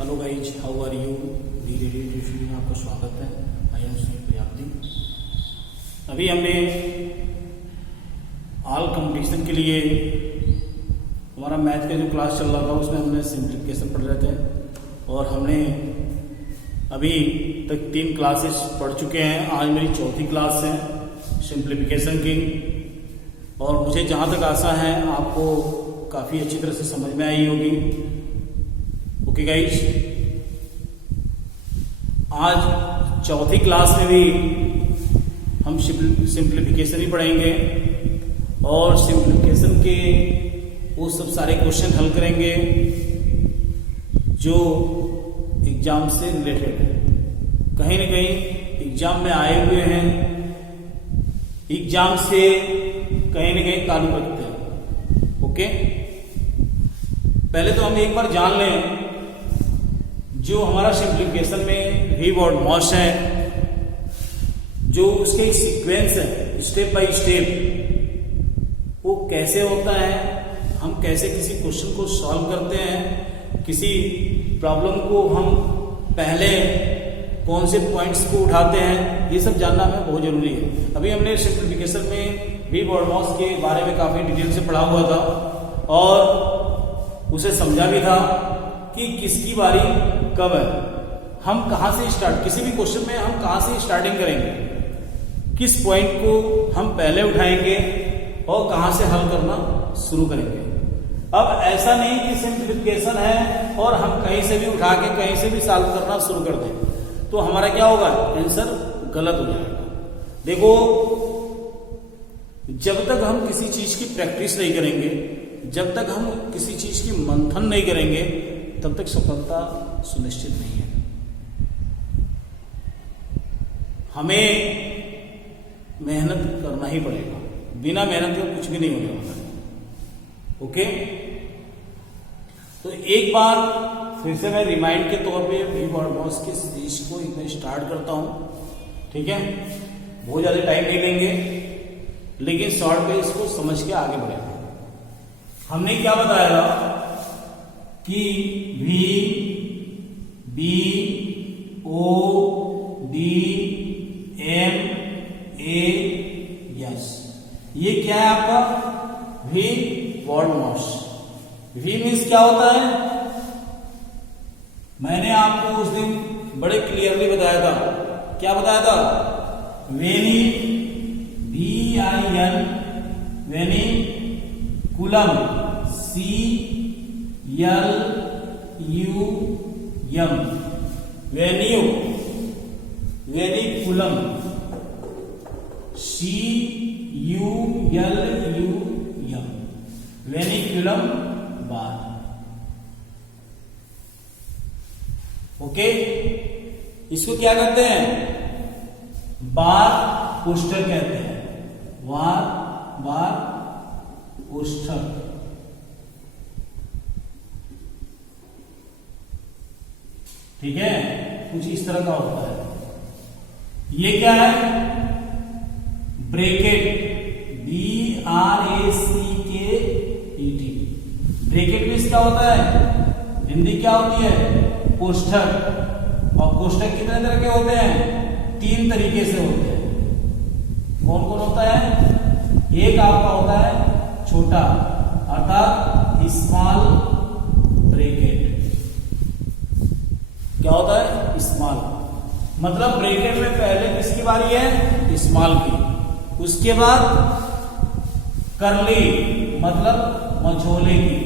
Hello guys, how are you? The radio tuition में आपका स्वागत है। I am Sunil Prajapati. अभी हमने ऑल कंपटीशन के लिए हमारा मैथ का जो क्लास चल रहा था उसमें हमने सिंप्लीफिकेशन पढ़ रहे थे और हमने अभी तक 3 क्लासेस पढ़ चुके हैं। आज मेरी 4थी क्लास है सिंप्लीफिकेशन की और मुझे जहाँ तक आशा है आपको काफ़ी अच्छी तरह से समझ में आई होगी। ओके गाइज, आज 4थी क्लास में भी हम सिंप्लीफिकेशन ही पढ़ेंगे और सिंप्लीफिकेशन के वो सब सारे क्वेश्चन हल करेंगे जो एग्जाम से रिलेटेड है, कहीं ना कहीं एग्जाम में आए हुए हैं, एग्जाम से कहीं ना कहीं ताल्लुक रखते हैं। ओके, पहले तो हम एक बार जान लें जो हमारा सिंप्लीफिकेशन में वी BODMAS है, जो उसके सीक्वेंस है स्टेप बाय स्टेप, वो कैसे होता है, हम कैसे किसी क्वेश्चन को सॉल्व करते हैं, किसी प्रॉब्लम को हम पहले कौन से पॉइंट्स को उठाते हैं, ये सब जानना हमें बहुत जरूरी है। अभी हमने सिंप्लीफिकेशन में वी BODMAS के बारे में काफी डिटेल से पढ़ा हुआ था और उसे समझा भी था कि किसकी बारी कब है, हम कहां से स्टार्ट, किसी भी क्वेश्चन में हम कहां से स्टार्टिंग करेंगे, किस पॉइंट को हम पहले उठाएंगे और कहां से हल करना शुरू करेंगे। अब ऐसा नहीं कि सिंप्लीफिकेशन है और हम कहीं से भी उठा के कहीं से भी सॉल्व करना शुरू कर दें तो हमारा क्या होगा, आंसर गलत हो जाएगा। देखो, जब तक हम किसी चीज की प्रैक्टिस नहीं करेंगे, जब तक हम किसी चीज की मंथन नहीं करेंगे, तब तक सफलता सुनिश्चित नहीं है। हमें मेहनत करना ही पड़ेगा, बिना मेहनत के कुछ भी नहीं होने वाला। ओके, तो एक बार फिर से मैं रिमाइंड के तौर पे वी BODMAS की सीरीज को एक बार स्टार्ट करता हूं। ठीक है, बहुत ज्यादा टाइम नहीं लेंगे लेकिन शॉर्ट पे इसको समझ के आगे बढ़ेंगे। हमने क्या बताया था कि V B O D M A S, ये क्या है आपका वी BODMAS। V मीन्स क्या होता है, मैंने आपको उस दिन बड़े क्लियरली बताया था। क्या बताया था? वेनी VIN वेनी कुलम CLUM वेन्यू vinculum CULUM vinculum bar. Okay, इसको क्या कहते हैं? बार कोष्ठक कहते हैं, बार कोष्ठक। ठीक है, कुछ इस तरह का होता है। ये क्या है? Bracket BRACKET। ब्रैकेट में क्या होता है? हिंदी क्या होती है? कोष्ठक। और कोष्ठक कितने तरह के होते हैं? 3 तरीके से होते हैं। कौन कौन होता है? एक आपका होता है छोटा, अर्थात स्मॉल ब्रैकेट। क्या होता है? स्मॉल, मतलब ब्रैकेट में पहले किसकी बारी है? स्मॉल की। उसके बाद करली, मतलब मझोले की।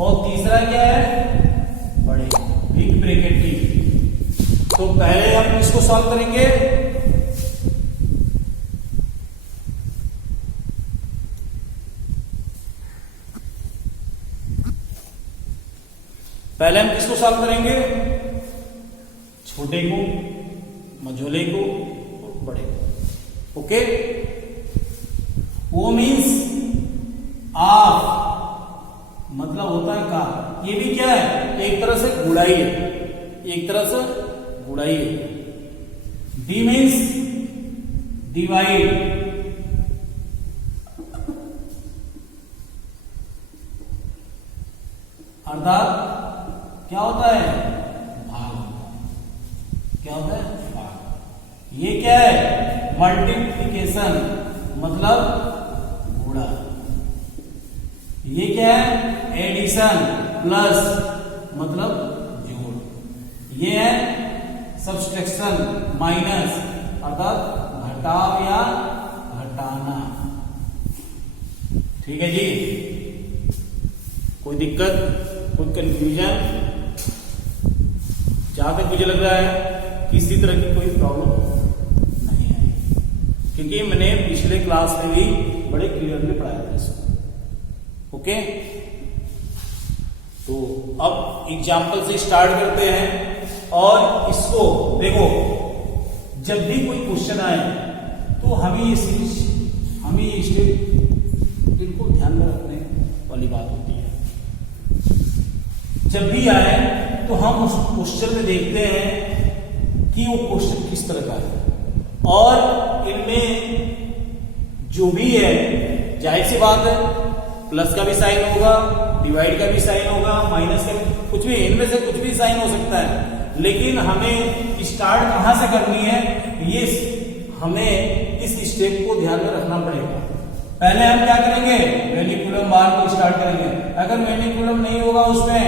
और तीसरा क्या है? बड़े, बिग ब्रैकेट की। तो पहले हम इसको सॉल्व करेंगे। पहले हम किसको सॉल्व करेंगे? छोटे को, मझोले को और बड़े को। ओके, वो मीन्स ऑफ, मतलब होता है का। ये भी क्या है? एक तरह से गुड़ाई है, एक तरह से गुड़ाई है। डी मीन्स डिवाइड, अर्थात क्या होता है, भाग होता है। क्या होता है, भाग। ये क्या है, मल्टीप्लिकेशन मतलब गुणा। ये क्या है, एडिशन प्लस मतलब जोड़। ये है सब्सट्रैक्शन माइनस अर्थात घटाव या घटाना। ठीक है जी, कोई दिक्कत, कोई कंफ्यूजन? जहां तक मुझे लग रहा है किसी तरह की कोई प्रॉब्लम नहीं आई, क्योंकि मैंने पिछले क्लास में भी बड़े क्लियरली पढ़ाया था इसको। ओके, तो अब एग्जाम्पल से स्टार्ट करते हैं। और इसको देखो, जब भी कोई क्वेश्चन आए तो हमें ये स्टेप इनको ध्यान में रखने वाली बात होती है। जब भी आए तो हम उस क्वेश्चन में देखते हैं कि वो क्वेश्चन किस तरह का है, और इनमें जो भी है, जाहिर सी बात है, प्लस का भी साइन होगा, डिवाइड का भी साइन होगा, माइनस का भी, कुछ भी, इनमें से कुछ भी साइन हो सकता है। लेकिन हमें स्टार्ट कहां से करनी है, ये हमें इस स्टेप को ध्यान में रखना पड़ेगा। पहले हम क्या करेंगे, मैनिपुलम बार को स्टार्ट करेंगे। अगर मैनिपुलम नहीं होगा, उसमें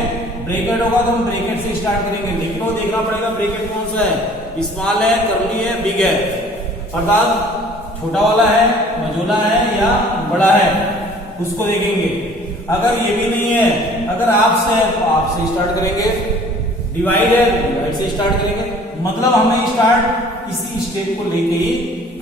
ब्रैकेट होगा, तो हम ब्रैकेट से स्टार्ट करेंगे। लेकिन वो देखना पड़ेगा ब्रैकेट कौन सा है, स्मॉल है, कर्ली है, बिग है, अर्थात छोटा वाला है, मझोला है या बड़ा है, उसको देखेंगे। अगर ये भी नहीं है, अगर आपसे है तो आपसे स्टार्ट करेंगे, डिवाइड है तो डिवाइड से स्टार्ट करेंगे। मतलब हमें स्टार्ट इसी स्टेप को लेके ही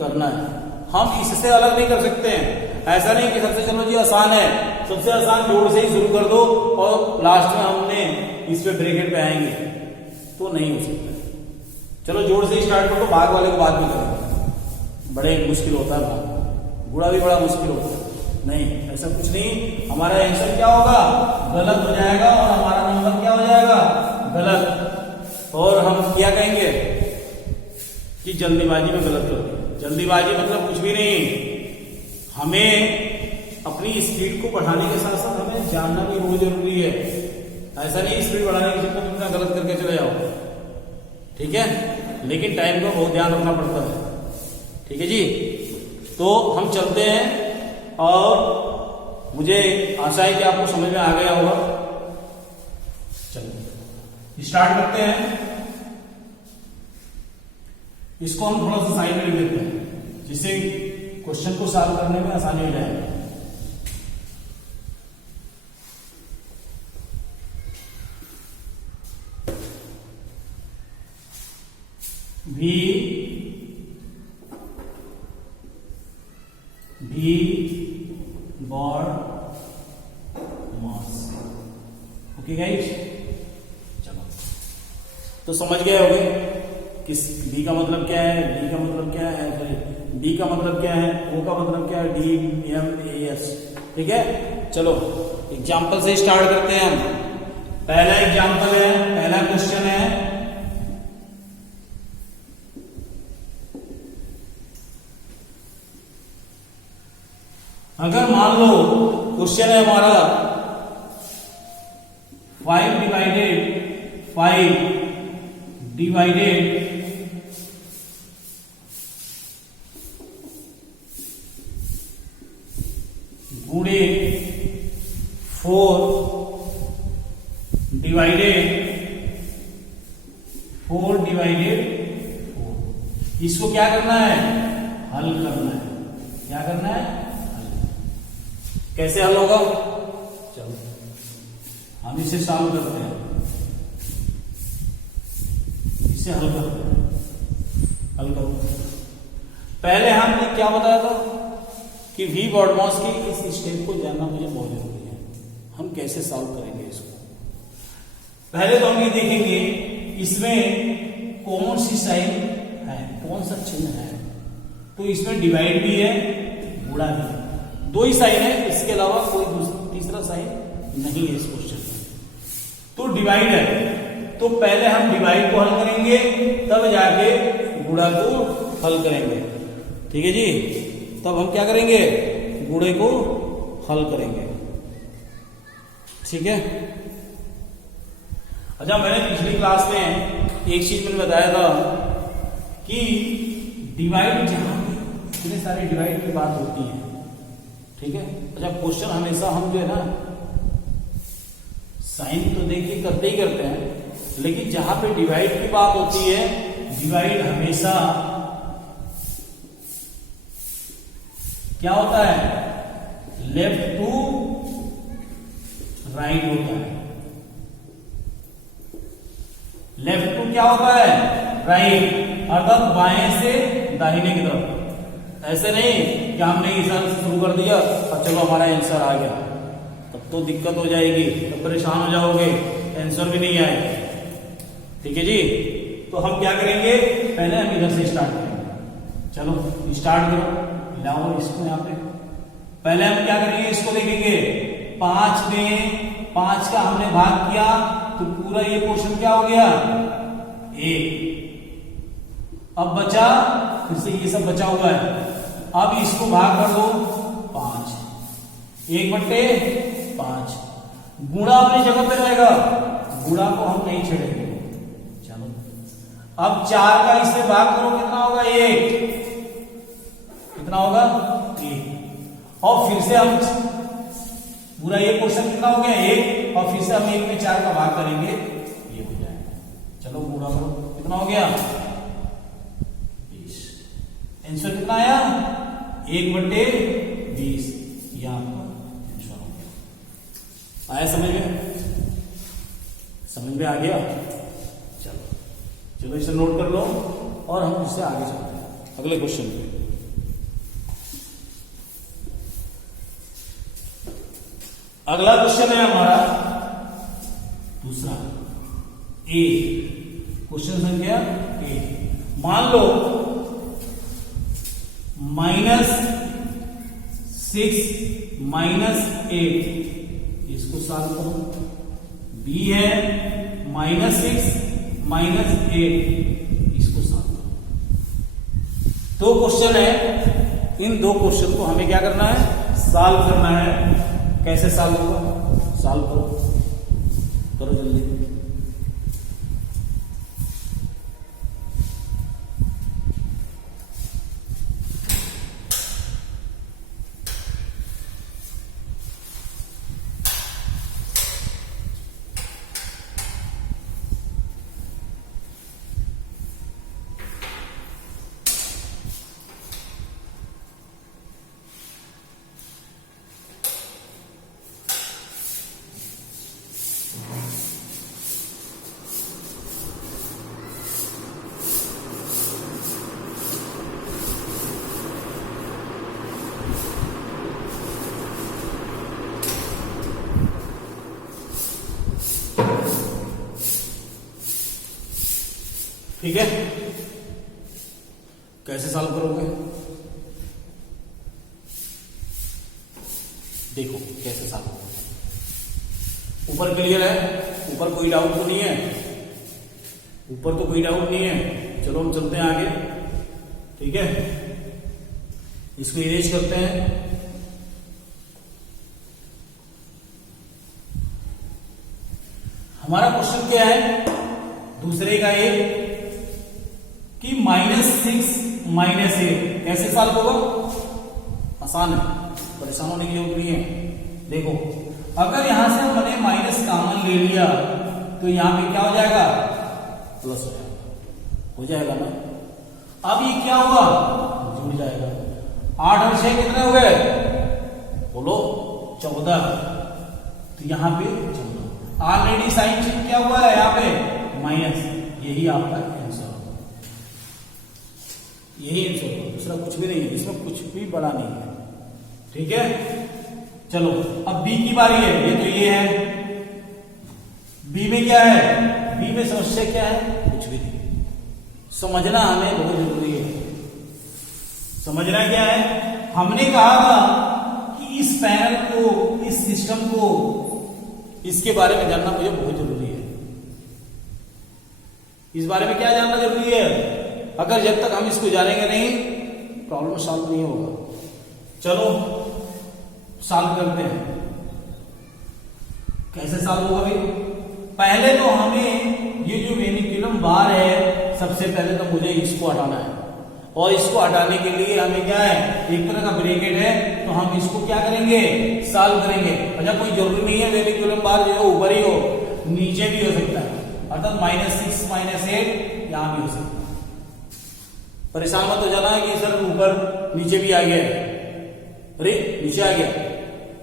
करना है, हम इससे अलग नहीं कर सकते हैं। ऐसा नहीं कि सबसे चलो जी आसान है, सबसे आसान जोड़ से ही शुरू कर दो और लास्ट में हमने इस पे ब्रैकेट पे आएंगे, तो नहीं हो सकता। चलो जोड़ से ही स्टार्ट करो, भाग वाले को बाद में करेंगे, बड़े मुश्किल होता है भाग, गुणा भी बड़ा मुश्किल होता है। नहीं, ऐसा कुछ नहीं, हमारा आंसर क्या होगा, गलत हो जाएगा और हमारा नंबर क्या हो जाएगा, गलत। और हम क्या कहेंगे कि जल्दीबाजी में गलत कर दिया। जल्दीबाजी मतलब कुछ भी नहीं, हमें अपनी स्पीड को बढ़ाने के साथ साथ हमें जानना भी बहुत जरूरी है। ऐसा नहीं स्पीड बढ़ाने के चक्कर में इतना गलत करके चले जाओ, ठीक है, लेकिन टाइम का बहुत ध्यान रखना पड़ता है। ठीक है जी, तो हम चलते हैं और मुझे आशा है कि आपको समझ में आ गया होगा। चलिए स्टार्ट करते हैं। इसको हम थोड़ा सा साइड में लिख देते हैं, जिससे क्वेश्चन को सॉल्व करने में आसानी हो जाएगी। भी बॉड मास। ओके गाइस, चलो तो समझ गए होंगे किस बी का मतलब क्या है, डी का मतलब क्या है, डी का मतलब क्या है, ओ का मतलब क्या है, डी एम ए एस। ठीक है, चलो एग्जाम्पल से स्टार्ट करते हैं हम। पहला एग्जाम्पल है, पहला क्वेश्चन है, अगर मान लो क्वेश्चन है हमारा 5 डिवाइडेड 5 डिवाइडेड गुणे 4 डिवाइडेड 4 इसको क्या करना है, हल करना है। क्या करना है, कैसे हल होगा, चलो हम इसे सॉल्व करते हैं, इसे हल करते हैं। हल करो, पहले हमने क्या बताया था कि वी बॉडमॉस की इस स्टेप को जानना मुझे बहुत जरूरी है। हम कैसे सॉल्व करेंगे इसको, पहले तो हम ये देखेंगे इसमें कौन सी साइन है, कौन सा चिन्ह है। तो इसमें डिवाइड भी है, गुणा भी है, दो ही साइन है, इसके अलावा कोई तीसरा साइन नहीं है इस क्वेश्चन में। तो डिवाइड है, तो पहले हम डिवाइड को हल करेंगे, तब जाके गुणा को हल करेंगे। ठीक है जी, तब हम क्या करेंगे, गुणे को हल करेंगे। ठीक है, अच्छा, मैंने पिछली क्लास में एक चीज मैंने बताया था कि डिवाइड, जहां इतने सारे डिवाइड की बात होती है, ठीक है। अच्छा, क्वेश्चन हमेशा हम जो है ना साइन तो देखिए करते ही करते हैं, लेकिन जहां पे डिवाइड की बात होती है, डिवाइड हमेशा क्या होता है, लेफ्ट टू राइट होता है। लेफ्ट टू क्या होता है, राइट, अर्थात बाएं से दाहिने की तरफ। ऐसे नहीं कि हमने हिसाब से शुरू कर दिया और चलो हमारा आंसर आ गया, तब तो दिक्कत हो जाएगी, तब परेशान हो जाओगे, आंसर भी नहीं आएगा। ठीक है जी, तो हम क्या करेंगे, पहले हम इधर से स्टार्ट करेंगे। चलो स्टार्ट करो, लाओ इसको यहाँ पे। पहले हम क्या करेंगे, इसको देखेंगे। 5 में 5 का हमने भाग किया तो पूरा ये पोर्शन क्या हो गया, 1। अब बचा, फिर से ये सब बचा हुआ है, अब इसको भाग कर दो 5, 1/5। गुणा अपनी जगह पे रहेगा, गुणा को हम नहीं छेड़ेंगे। चलो, अब 4 का इससे भाग करो, कितना होगा, 1। कितना होगा, 1। और फिर से हम पूरा ये क्वेश्चन कितना हो गया, 1, और फिर से हम 1 में 4 का भाग करेंगे, ये हो जाएगा। चलो पूरा करो, कितना हो गया, 20। आंसर कितना आया, 1/20। ये आपका आंसर हो गया। आया समझ में, समझ में आ गया। चलो चलो इसे नोट कर लो और हम इससे आगे चलते हैं अगले क्वेश्चन पे। अगला क्वेश्चन है हमारा दूसरा, ए, क्वेश्चन संख्या ए। मान लो -6 - 8, इसको सॉल्व करो। बी है -6 - 8, इसको सॉल्व करो। 2 क्वेश्चन है, इन 2 क्वेश्चन को हमें क्या करना है, सॉल्व करना है। कैसे सॉल्व होगा, सॉल्व करो जल्दी। ठीक है, कैसे सॉल्व करोगे, देखो कैसे सॉल्व करोगे। ऊपर क्लियर है, ऊपर कोई डाउट तो नहीं है, ऊपर तो कोई डाउट नहीं है। चलो हम चलते हैं आगे, ठीक है। इसको इरेज करते हैं। हमारा क्वेश्चन क्या है, दूसरे का ये कि -6 - 8 कैसे सॉल्व होगा, आसान है, परेशान होने की जरूरत नहीं है। देखो, अगर यहां से हमने माइनस कॉमन ले लिया तो यहां पे क्या हो जाएगा, प्लस हो जाएगा ना। अब ये क्या होगा, जुड़ जाएगा। 8 और 6 कितने हो गए, बोलो, 14। तो यहां पे 14, ऑलरेडी साइन चेंज क्या हुआ है, यहाँ पे माइनस, यही आपका आंसर होगा, यही आंसर होगा, दूसरा कुछ भी नहीं है, इसमें कुछ भी बड़ा नहीं है। ठीक है, चलो अब बी की बारी है। ये तो ये है, बी में क्या है, बी में समस्या क्या है, कुछ भी नहीं। समझना हमें बहुत जरूरी है। समझना क्या है, हमने कहा था कि इस पैनल को, इस सिस्टम को, इसके बारे में जानना मुझे बहुत जरूरी है। इस बारे में क्या जानना जरूरी है, अगर जब तक हम इसको जानेंगे नहीं, प्रॉब्लम सॉल्व नहीं होगा। चलो सॉल्व करते हैं। कैसे सॉल्व होगा भाई, पहले तो हमें ये जो वेनिकुलम बार है, सबसे पहले तो मुझे इसको हटाना है, और इसको हटाने के लिए हमें क्या है, एक तरह का ब्रैकेट है, तो हम इसको क्या करेंगे, सॉल्व करेंगे। अच्छा, कोई जरूरी नहीं है वेनिकुलम बार जो है ऊपर ही हो, नीचे भी हो सकता है, अर्थात -6 -8 यहां भी हो सकता है। परेशान मत हो जाना है कि सर ऊपर नीचे भी आ गया, अरे नीचे आ गया,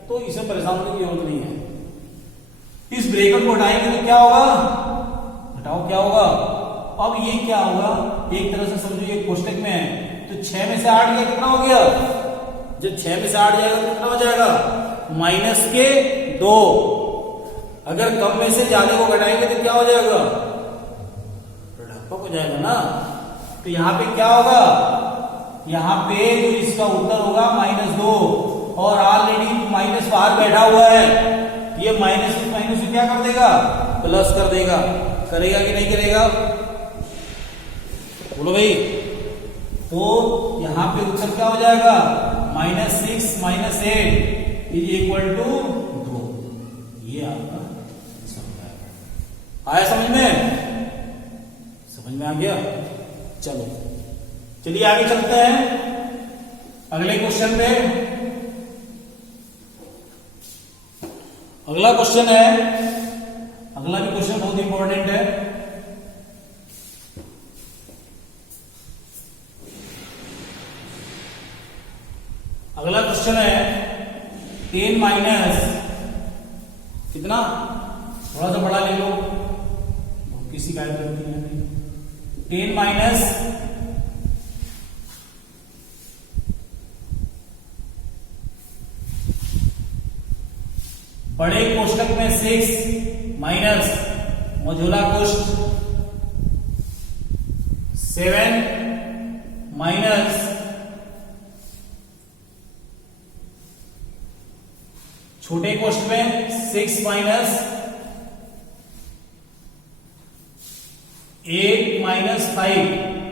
तो इसमें परेशान होने की जरूरत नहीं है। इस ब्रैकेट को हटाएंगे तो क्या होगा, हटाओ क्या होगा, अब ये क्या होगा, एक तरह से समझो ये कोष्टक में है, तो 6 में से 8 गया, कितना हो गया, जब 6 में से 8 जाएगा तो कितना हो जाएगा, -2। अगर कम में से ज्यादा को घटाएंगे तो क्या हो जाएगा, ऋणात्मक हो जाएगा ना। तो यहां पे क्या होगा, यहां पे जो इसका उत्तर होगा -2, और ऑलरेडी माइनस बाहर बैठा हुआ है, ये माइनस क्या कर देगा, प्लस कर देगा, करेगा कि नहीं करेगा, बोलो भाई। तो यहां पे उत्तर क्या हो जाएगा, -6 -8 = 2। ये आपका आया समझ में, समझ में आ गया। चलो चलिए आगे चलते हैं अगले क्वेश्चन पे। अगला क्वेश्चन है, अगला भी क्वेश्चन बहुत इंपॉर्टेंट है। अगला क्वेश्चन है 10 माइनस कितना, थोड़ा सा बड़ा ले लो, किसी का 10 माइनस बड़े कोष्टक में 6 माइनस मझोला कोष्ठ 7 माइनस छोटे कोष्ठ में 6 माइनस 8 माइनस 5।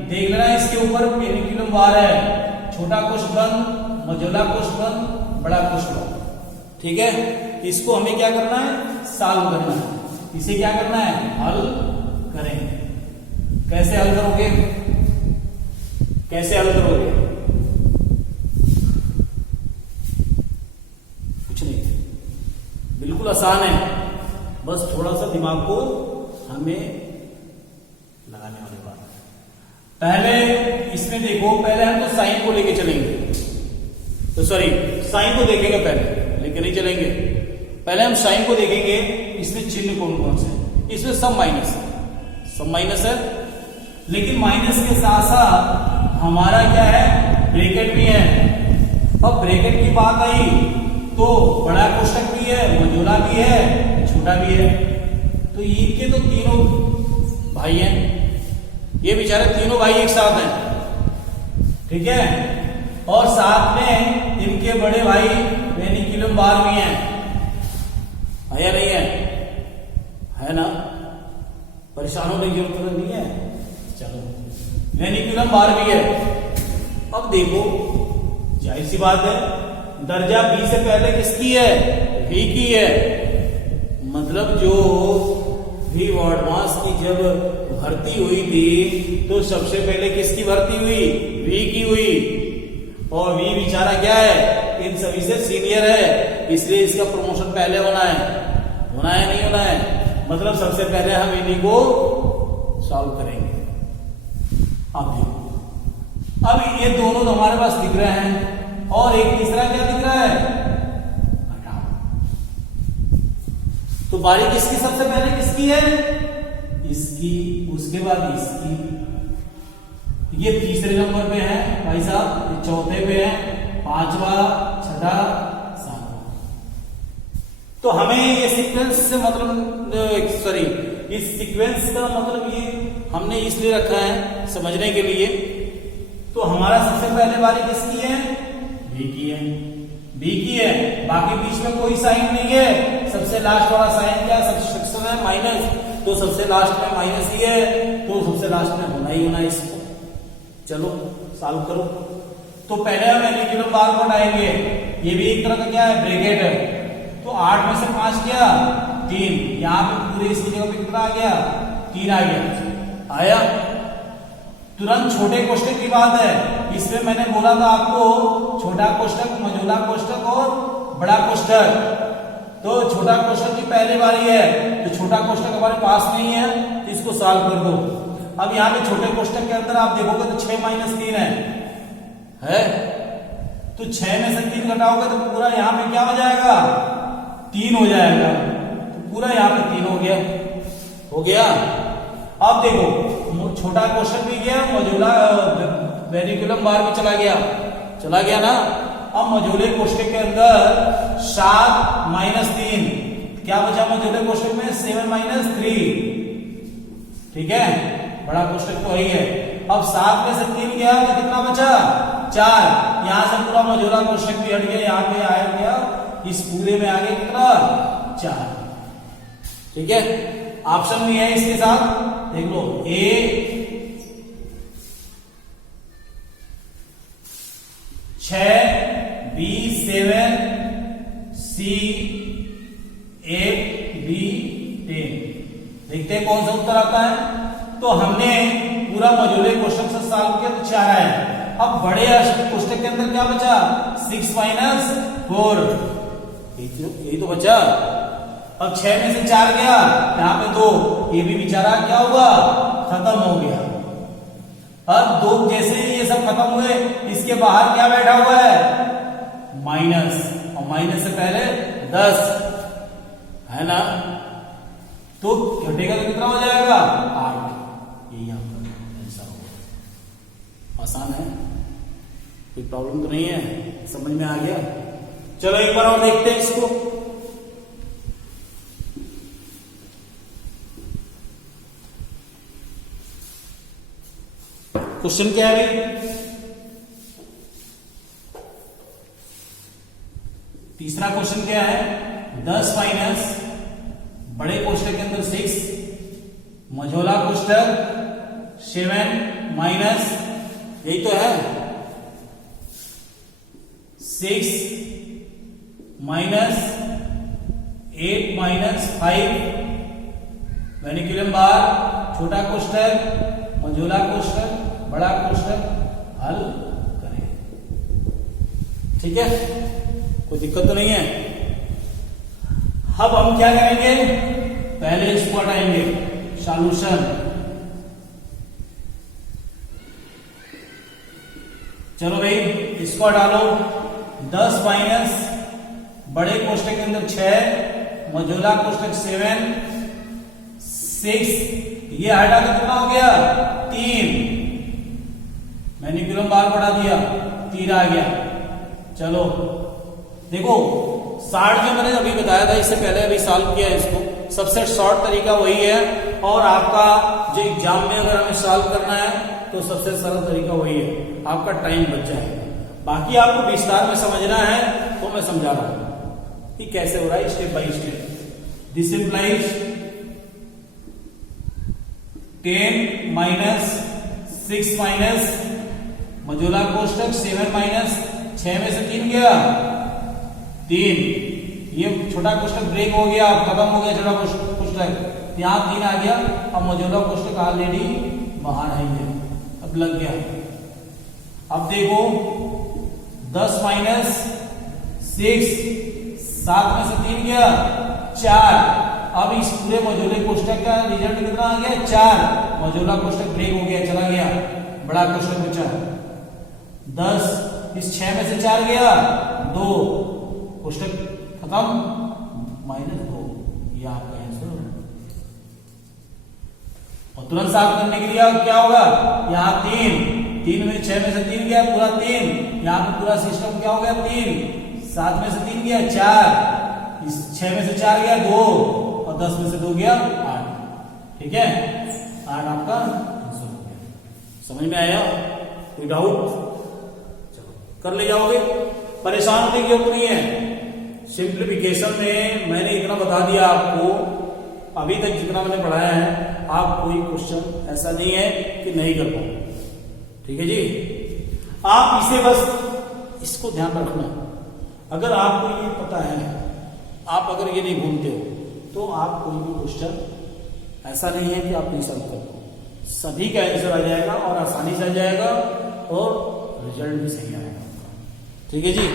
देख लेना इसके ऊपर वेनिकुलम बार है, छोटा कोष्ठ बंद, मझोला कोष्ठ बंद, बड़ा कोष्ठ बंद, ठीक है। इसको हमें क्या करना है, सॉल्व करना है। इसे क्या करना है, हल करेंगे। कैसे हल करोगे, कैसे हल करोगे, कुछ नहीं, बिल्कुल आसान है, बस थोड़ा सा दिमाग को हमें लगाने वाली बात है। पहले इसमें देखो, पहले हम तो साइन को लेके चलेंगे, तो सॉरी साइन को देखेंगे पहले, लेके नहीं चलेंगे। पहले हम साइन को देखेंगे, इसमें चिन्ह कौन कौन से है, इसमें सब माइनस है, सब माइनस है, लेकिन माइनस के साथ साथ हमारा क्या है, ब्रैकेट भी है। अब ब्रैकेट की बात आई तो बड़ा कोष्टक भी है, मझोला भी है, छोटा भी है, तो इनके तो तीनों भाई हैं, ये बेचारे तीनों भाई एक साथ हैं, ठीक है। और साथ में इनके बड़े भाई वेनिकुलम बार भी हैं, है या नहीं है, है ना, परेशान होने की जरूरत नहीं है। चलो वेनिकुलम बार भी है। अब देखो, जाहिर सी बात है, दर्जा बी से पहले किसकी है, वी की है, मतलब जो वी वॉर्डमास की जब भर्ती हुई थी तो सबसे पहले किसकी भर्ती हुई, वी की हुई, और वी बेचारा क्या है, इन सभी से सीनियर है, इसलिए इसका प्रमोशन पहले होना है, होना है नहीं होना है, मतलब सबसे पहले हम इन्हीं को सॉल्व करेंगे। अब देखो, अब ये दोनों तो हमारे पास दिख रहे हैं, और एक तीसरा क्या दिख रहा है, तो बारी किसकी सबसे पहले किसकी है, इसकी, उसके बाद इसकी, ये तीसरे नंबर पे है भाई साहब, ये चौथे पे है, पांचवा, छठा, सातवां। तो हमें ये सीक्वेंस से मतलब, सॉरी इस सीक्वेंस का मतलब ये हमने इसलिए रखा है समझने के लिए। तो हमारा सबसे पहले बारी किसकी है, बी की है, बी की है, बाकी बीच में कोई साइन नहीं है, सबसे लास्ट वाला साइन क्या, सब्सट्रैक्शन है, माइनस, तो सबसे लास्ट में माइनस ही है, तो सबसे लास्ट में होना ही होना है इसको। चलो सॉल्व करो। तो पहले हम वेनिकुलम बार को हटाएंगे, ये भी एक तरह का क्या है, ब्रैकेट है, तो 8 में से 5 गया, 3, यहाँ पे पूरे इसकी जगह पे कितना आ गया 3 आ गया। आया। तुरंत छोटे कोष्टक की बात है, इसमें मैंने बोला था आपको छोटा कोष्टक, मझोला कोष्टक और बड़ा कोष्टक। तो छोटा कोष्टक की पहली बारी है, तो छोटा कोष्टक हमारे पास नहीं है, तो इसको सॉल्व कर दो। अब यहाँ पे छोटे कोष्टक के अंदर आप देखोगे तो 6 - 3 है? तो 6 में से 3 घटाओगे तो पूरा यहाँ पे क्या हो जाएगा 3 हो जाएगा। तो पूरा यहाँ पे 3 हो गया। हो गया। अब देखो छोटा कोष्टक भी गया, मझोला वेरिकुलम बार भी चला गया ना। अब मझोले कोष्टक के अंदर 7 - 3 क्या बचा मझोले कोष्टक में 7 - 3। ठीक है, बड़ा कोष्टक तो वही है। अब 7 में से 3 गया तो कितना बचा 4। यहां से पूरा मझोला कोष्टक भी हट गया, यहाँ पे आया गया, इस पूरे में आ गया कितना 4। ठीक है, ऑप्शन भी है इसके साथ, देख लो ए, बी 7, सी 8, बी 10। देखते हैं कौन सा उत्तर आता है। तो हमने पूरा मझोले कोष्टक से सॉल्व किया तो 4 आया। अब बड़े कोष्टक के अंदर क्या बचा 6 - 4, यही तो बचा। अब 6 में से 4 गया, यहाँ पे 2, ये भी बेचारा क्या हुआ खत्म हो गया। अब 2 जैसे ही ये सब खत्म हुए, इसके बाहर क्या बैठा हुआ है माइनस, और माइनस से पहले 10 है ना, तो घटेगा तो कितना हो जाएगा 8। यही आपका आंसर होगा। आसान है, कोई प्रॉब्लम तो नहीं है, समझ में आ गया। चलो एक बार और देखते हैं इसको। क्वेश्चन क्या है भाई, तीसरा क्वेश्चन क्या है 10 माइनस बड़े कोष्टक के अंदर 6, मझोला कोष्टक 7 माइनस, यही तो है 6 माइनस 8 माइनस 5, वेनिकुलम बार, छोटा कोष्टक, मझोला कोष्टक, बड़ा कोष्टक हल करें। ठीक है, कोई दिक्कत तो नहीं है। अब हम क्या करेंगे, पहले इसको हटाएंगे, सॉल्यूशन। चलो भाई इसको हटा लो। 10 माइनस बड़े कोष्टक के अंदर 6, मझोला कोष्टक 7, 6, ये हटा के कितना हो गया 3, वेनिकुलम बार बढ़ा दिया 3 आ गया। चलो देखो 60 जो मैंने अभी बताया था, इससे पहले अभी सॉल्व किया है इसको, सबसे शॉर्ट तरीका वही है। और आपका जो एग्जाम में अगर हमें सॉल्व करना है तो सबसे सरल तरीका वही है, आपका टाइम बच जाएगा। बाकी आपको विस्तार में समझना है तो मैं समझा रहा हूं कि कैसे हो रहा है step by step. This implies 10 minus 6 minus मझोला कोष्टक 7 माइनस 6 में से 3 गया 3, ये छोटा कोष्टक ब्रेक हो गया, खत्म हो गया छोटा कोष्टक, यहाँ 3 आ गया। अब मझोला कोष्टक ऑलरेडी बाहर है, अब लग गया। अब देखो 10 माइनस 6, 7 में से 3 गया 4। अब इस पूरे मझोले कोष्टक का रिजल्ट कितना आ गया 4, मझोला कोष्टक ब्रेक हो गया, चला गया, बड़ा कोष्टक बचा 10, इस 6 में से 4 गया 2, कोष्टक खत्म, -2, ये आपका आंसर है। और तुरंत साफ करने के लिए क्या होगा, यहाँ 3 में 6 में से 3 गया पूरा 3, यहाँ पे पूरा सिस्टम क्या हो गया 3, 7 में से 3 गया 4, इस 6 में से 4 गया 2, और 10 में से 2 गया 8। ठीक है, 8 आपका आंसर हो गया। समझ में आया, कोई डाउट, चलो कर ले जाओगे, परेशान होने की जरूरत नहीं है। सिंप्लीफिकेशन में मैंने इतना बता दिया आपको, अभी तक जितना मैंने पढ़ाया है, आप कोई क्वेश्चन ऐसा नहीं है कि नहीं कर पाओगे। ठीक है जी, आप इसे बस इसको ध्यान रखना, अगर आपको ये पता है, आप अगर ये नहीं भूलते हो तो आप कोई भी क्वेश्चन ऐसा नहीं है कि आप नहीं सॉल्व कर पाओ, सभी का आंसर आ जाएगा और आसानी से आ जाएगा और रिजल्ट भी सही आएगा आपका। ठीक है जी,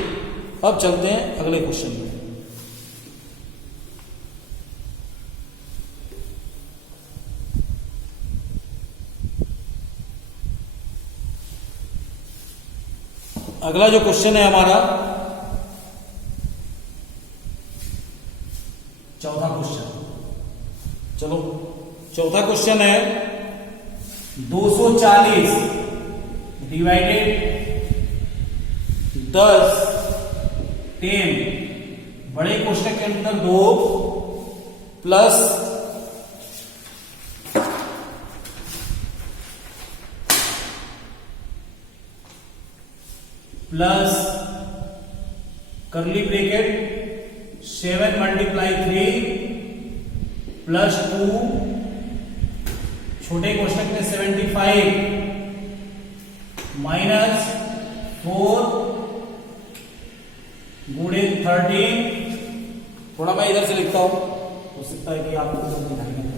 अब चलते हैं अगले क्वेश्चन में। अगला जो क्वेश्चन है हमारा चौथा क्वेश्चन। चलो चौथा क्वेश्चन है 240 डिवाइडेड 10 10 बड़े क्वेश्चन के अंदर 2 प्लस करली ब्रैकेट 7 मल्टीप्लाई 3 प्लस 2 छोटे क्वेश्चन में 75 माइनस 4 गुणे 13। थोड़ा मैं इधर से लिखता हूं, हो सकता है कि आपको दिखाई नहीं।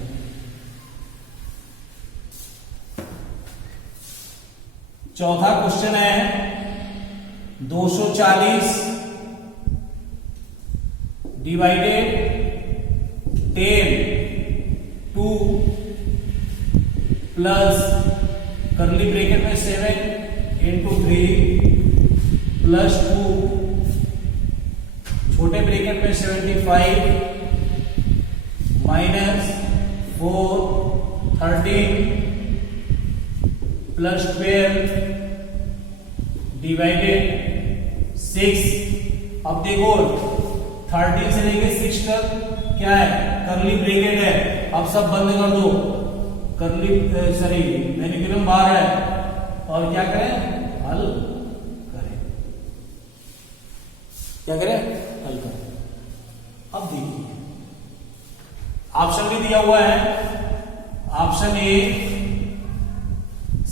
चौथा क्वेश्चन है 240 डिवाइडेड 10 2 प्लस करली ब्रैकेट में 7 इंटू 3 प्लस 2 छोटे ब्रैकेट में 75 माइनस 4 13 प्लस 12 डिवाइडेड 6। अब देखो 13 से लेके 6 तक क्या है, करली ब्रैकेट है। अब सब बंद कर दो, करली सॉरी मैनिपुलम बार है, और क्या करें, हल करें। क्या करें, हल करें। अब देखिए ऑप्शन भी दिया हुआ है। ऑप्शन ए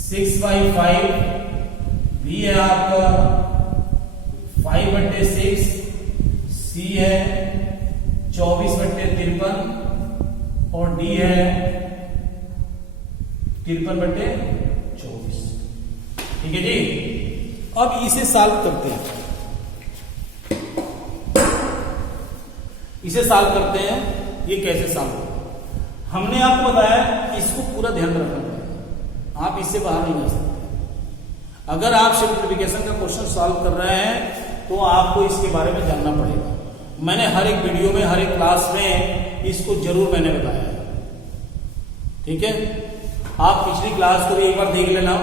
6/5, बी है आपका 5/6, सी है 24/53 और डी है 53/24। ठीक है जी, अब इसे सॉल्व करते हैं। इसे सॉल्व करते हैं, ये कैसे सॉल्व होगा। हमने आपको बताया इसको पूरा ध्यान रखना पड़ेगा, आप इससे बाहर नहीं जा सकते। अगर आप सिंप्लीफिकेशन का क्वेश्चन सॉल्व कर रहे हैं तो आपको इसके बारे में जानना पड़ेगा। मैंने हर एक वीडियो में, हर एक क्लास में इसको जरूर मैंने बताया है। ठीक है, आप पिछली क्लास को भी एक बार देख लेना।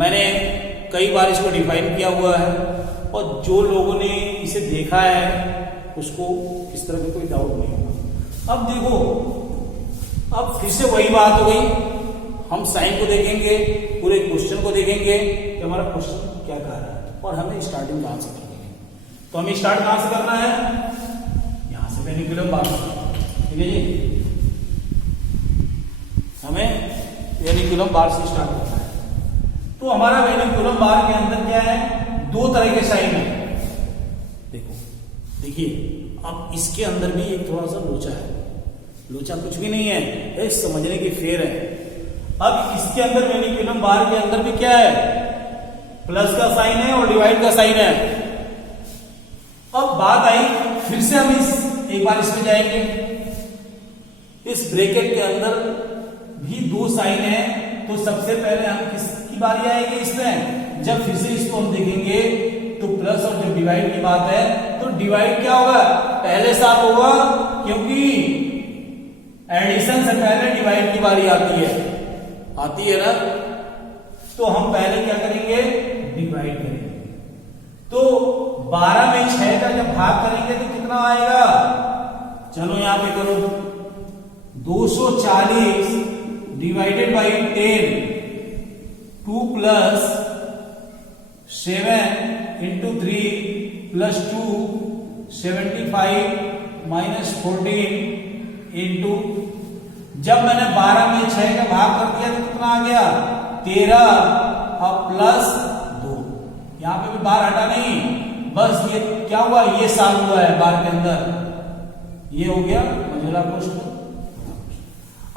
मैंने कई बार इसको डिफाइन किया हुआ है, और जो लोगों ने इसे देखा है उसको इस तरह का कोई डाउट नहीं होगा। अब देखो, अब फिर से वही बात हो गई, हम साइन को देखेंगे, पूरे क्वेश्चन को देखेंगे कि हमारा क्वेश्चन क्या कह रहा है और हमें स्टार्टिंग कहां से करनी है। तो हमें स्टार्ट कहां से करना है, यहां से वेनिकुलम बार। ठीक है जी, हमें वेनिकुलम बार से स्टार्ट करना है। तो हमारा वेनिकुलम बार के अंदर क्या है, दो तरह के साइन है। देखो देखिए, अब इसके अंदर भी एक थोड़ा सा लोचा है। लोचा कुछ भी नहीं है, एक समझने की फेर है। अब इसके अंदर वेनिकुलम बार के अंदर भी क्या है, प्लस का साइन है और डिवाइड का साइन है। अब बात आई, फिर से हम एक बार इसमें जाएंगे। इस ब्रैकेट के अंदर भी दो साइन है, तो सबसे पहले हम किसकी बारी आएगी इसमें, जब फिर से इसको हम देखेंगे तो प्लस और जब डिवाइड की बात है तो डिवाइड क्या होगा, पहले साथ होगा, क्योंकि एडिशन से पहले डिवाइड की बारी आती है ना। तो हम पहले क्या करेंगे, डिवाइड करेंगे। तो 12 में 6 का जब भाग करेंगे तो कितना आएगा, चलो यहां पे करो, 240 divided by 10, 2 plus 7 into 3 plus 2 75 minus 14 into, जब मैंने 12 में 6 का भाग कर दिया तो कितना आ गया, 13 और प्लस 2। यहां पे भी बार हटा नहीं, बस ये क्या हुआ, ये साल हुआ है बार के अंदर, ये हो गया मझोला कोष्ठक।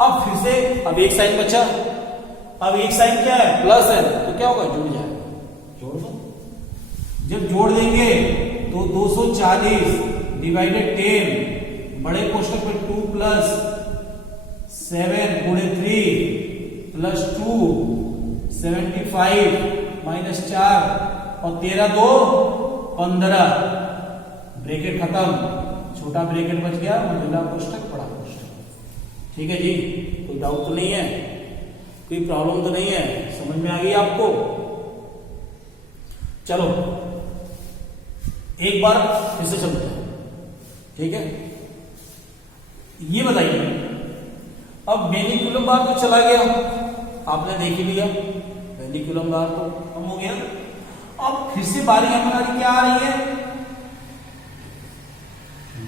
अब फिर से अब एक साइन बचा, अब एक साइन क्या है, प्लस है, तो क्या होगा, जुड़ जाएगा, जोड़ दो। जब जोड़ देंगे तो 240 डिवाइडेड 10 बड़े कोष्ठक में 2 प्लस 7 गुणे 3 प्लस 2 75 माइनस 4 और 13 2 15, ब्रैकेट खत्म, छोटा ब्रैकेट बच गया, मझोला कोष्ठक बड़ा कोष्ठक। ठीक है जी, कोई डाउट तो नहीं है, कोई प्रॉब्लम तो नहीं है, समझ में आ गई आपको। चलो एक बार फिर से चलते हैं, ठीक है। ये बताइए, अब वेनिकुलम बार तो चला गया, आपने देख ही लिया, वेनिकुलम बार तो कम हो गया। अब फिर से बारी हमारी क्या आ रही है,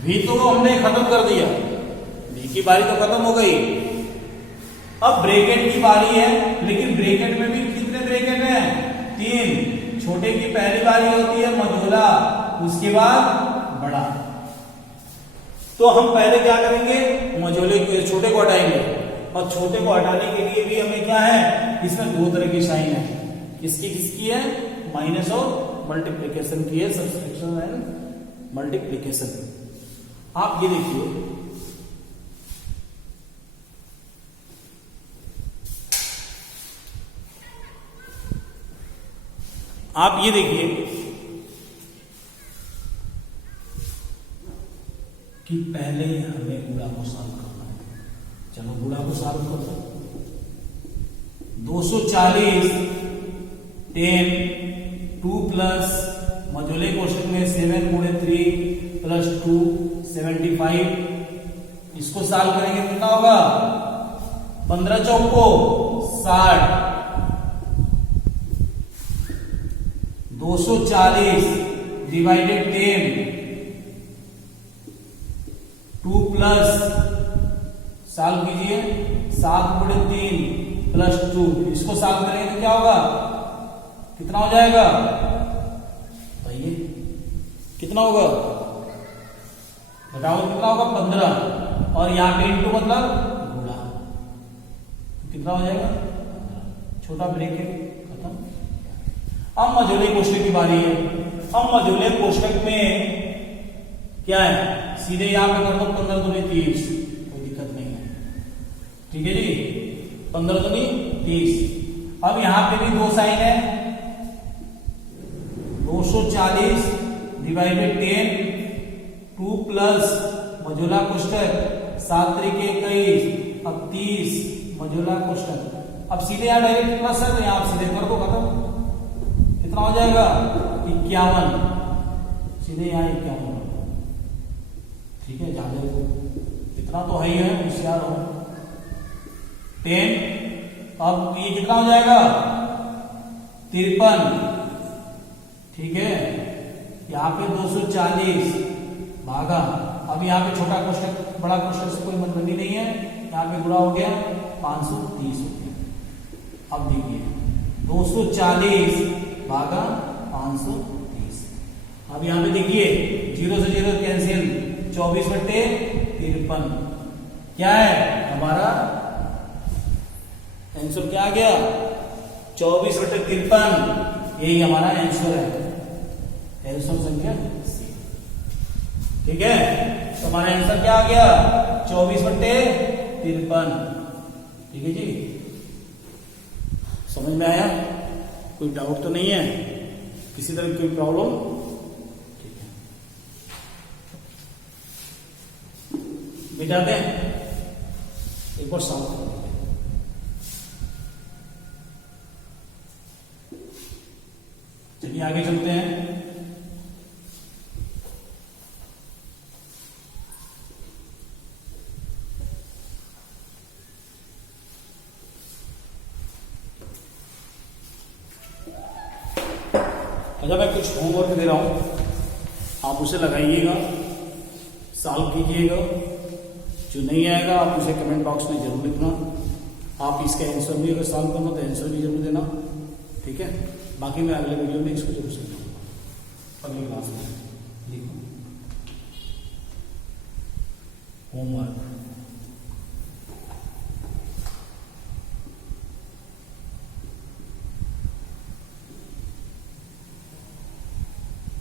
भी तो हमने खत्म कर दिया, बी की बारी तो खत्म हो गई, अब ब्रैकेट की बारी है, लेकिन ब्रैकेट में भी कितने ब्रैकेट हैं, 3। छोटे की पहली बारी होती है मझोला, उसके बाद बड़ा। तो हम पहले क्या करेंगे, मझोले छोटे को हटाएंगे, और छोटे को हटाने के लिए भी हमें क्या है, इसमें दो तरह की साइन है, किसकी किसकी है, माइनस और मल्टीप्लीकेशन की है, सब्सट्रैक्शन एंड मल्टीप्लीकेशन। आप ये देखिए, आप ये देखिए कि पहले हमें गुणा को सॉल्व करना है। चलो गुणा को सॉल्व करते हैं। 240 10 2 प्लस मझोले कोष्ठक में 7 गुणे 3 प्लस 2 75, इसको सॉल्व करेंगे कितना होगा, 15 चौको 60, 240 डिवाइडेड 10 2 प्लस सॉल्व कीजिए 7 गुणे 3 प्लस 2, इसको सॉल्व करेंगे तो क्या होगा, कितना हो जाएगा बताइए, कितना होगा बताओ, कितना होगा 15, और यहां पे इंटू मतलब गुणा, कितना हो जाएगा 15, छोटा ब्रैकेट खत्म। अब मझोले कोष्ठक की बारी है। अब मझोले कोष्ठक में क्या है, सीधे यहां पे कर दो 15 दूनी 30, कोई दिक्कत नहीं है, ठीक है जी, 15 दूनी 30। अब यहां पे भी दो साइन है, 240 डिवाइडेड 10 2 प्लस मझोला कोष्ठक 7 तरीके 21, अब 30 मझोला कोष्ठक। अब सीधे यहां डायरेक्ट प्लस है तो यहां आप सीधे कर दो, खत्म, कितना हो जाएगा 51, सीधे यहां 51, ठीक है, ज्यादा इतना तो है ही है, होशियार हो। 10, अब ये कितना हो जाएगा 53, ठीक है, यहां पे 240 भागा, अब यहाँ पे छोटा कोष्ठक बड़ा कोष्ठक से कोई मतलब नहीं है, यहाँ पे गुणा हो गया 530 हो गया। अब देखिए 240 भागा 530, अब यहाँ पे देखिए 0 से 0 कैंसिल, 24/53 क्या है हमारा आंसर, क्या आ गया 24/53, यही हमारा आंसर है, आंसर संख्या, ठीक है। तो हमारा आंसर क्या आ गया 24/53, ठीक है जी, समझ में आया, कोई डाउट तो नहीं है, किसी तरह की कोई प्रॉब्लम, ठीक है, मिटाते हैं, एक बार सॉल्व कर देते हैं। चलिए आगे चलते हैं। अच्छा, मैं कुछ होमवर्क दे रहा हूं, आप उसे लगाइएगा, सॉल्व कीजिएगा, जो नहीं आएगा आप उसे कमेंट बॉक्स में जरूर लिखना, आप इसका आंसर भी अगर सॉल्व करना तो आंसर भी जरूर देना, ठीक है। बाकी मैं अगले वीडियो में इसको जरूर समझाऊंगा, अगली क्लास में लिखो। होमवर्क।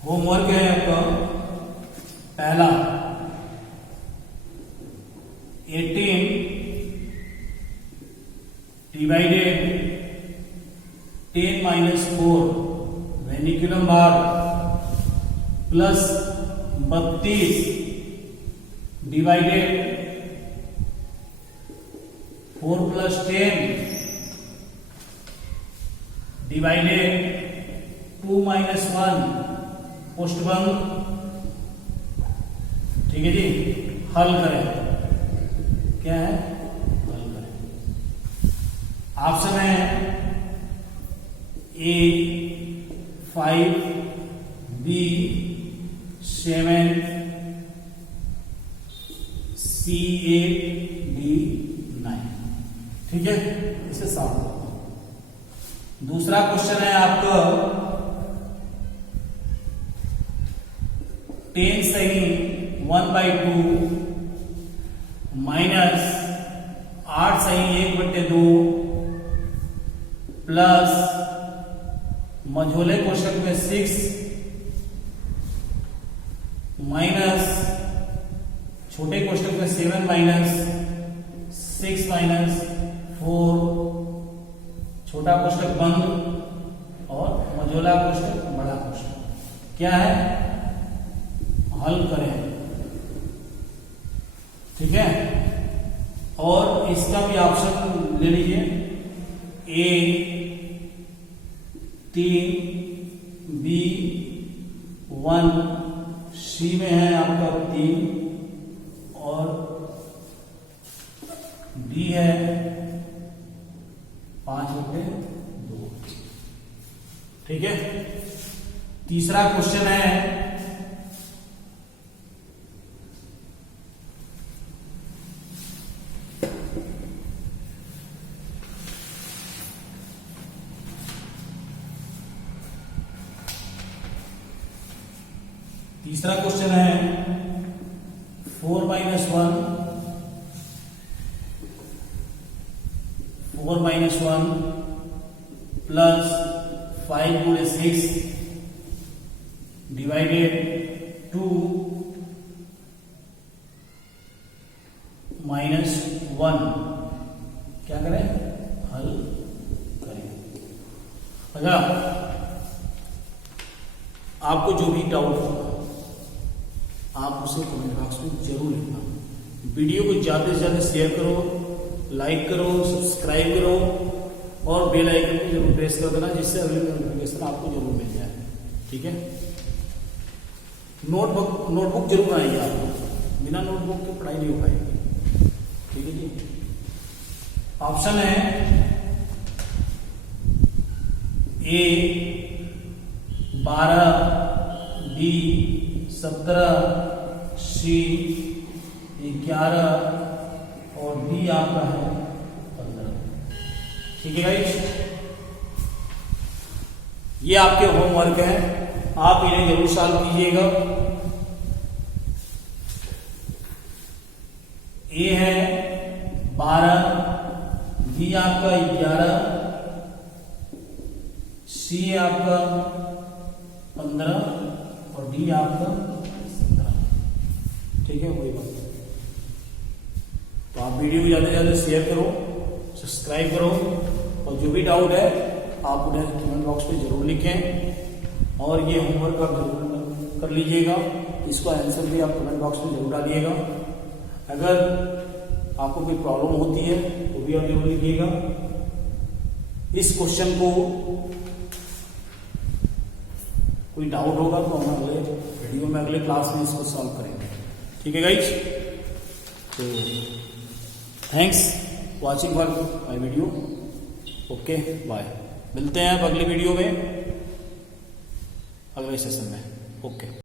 होमवर्क है आपका पहला 18 divided 10 minus 4 vinculum bar plus 32 divided 4 plus 10 divided 2 minus 1 पोस्ट बंद। ठीक है जी, हल करें। क्या है? हल करें। ऑप्शन है ए 5, बी 7, सी 8, डी 9। ठीक है, इसे सॉल्व करो। दूसरा क्वेश्चन है आपका 10 सही 1/2 माइनस 8 सही 1/2 प्लस मझोले कोष्ठक में 6 माइनस छोटे कोष्ठक में 7 माइनस 6 माइनस 4 छोटा कोष्ठक बंद और मझोला कोष्ठक बड़ा कोष्ठक। क्या है? हल करें। ठीक है, और इसका भी ऑप्शन ले लीजिए। ए 3, बी 1, सी में है आपका 3 और डी है 5/2। ठीक है, तीसरा क्वेश्चन है तीसरा क्वेश्चन है 4 माइनस 1 प्लस 5 गुणे 6 डिवाइडेड 2 माइनस 1। क्या करें? हल करें। अगर आपको जो भी डाउट होगा आप उसे कमेंट बॉक्स में जरूर लिखना। वीडियो को ज्यादा से ज्यादा शेयर करो, लाइक करो, सब्सक्राइब करो और बेल आइकन को जरूर प्रेस कर देना, जिससे अगली नोटिफिकेशन आपको जरूर मिल जाए। ठीक है, नोटबुक जरूर आएगी आपको, बिना नोटबुक के पढ़ाई नहीं हो पाएगी। ठीक है जी, ऑप्शन है ए 12, बी 17, सी 11 और डी आपका है 15। ठीक है गाइस, ये आपके होमवर्क है, आप इन्हें जरूर सॉल्व कीजिएगा। ए है 12, बी आपका 11, सी आपका 15 और डी आपका 17। ठीक है, वही बात। तो आप वीडियो को ज्यादा से ज्यादा शेयर करो, सब्सक्राइब करो और जो भी डाउट है आप उन्हें कमेंट बॉक्स में जरूर लिखें और ये होमवर्क आप जरूर कर लीजिएगा। इसका आंसर भी आप कमेंट बॉक्स में जरूर डालिएगा। अगर आपको कोई प्रॉब्लम होती है तो भी आप जरूर लिखिएगा। इस क्वेश्चन को कोई डाउट होगा तो हम अगले वीडियो में अगले क्लास में इसको सॉल्व करेंगे। ठीक है गाइज, तो thanks watching for my video. Okay bye, मिलते हैं अब अगली वीडियो में अगले सेशन में। ओके।